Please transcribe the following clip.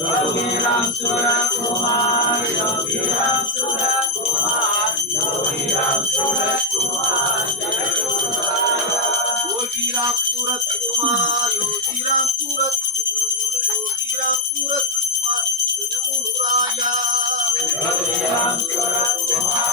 Yogiram Surat Kumar Yogiram Surat Kumar Yogiram Surat Kumar Jai गुरुराया Yogiram Surat Kumar Yogiram Surat Kumar Jai गुरुराया Yogiram Surat Kumar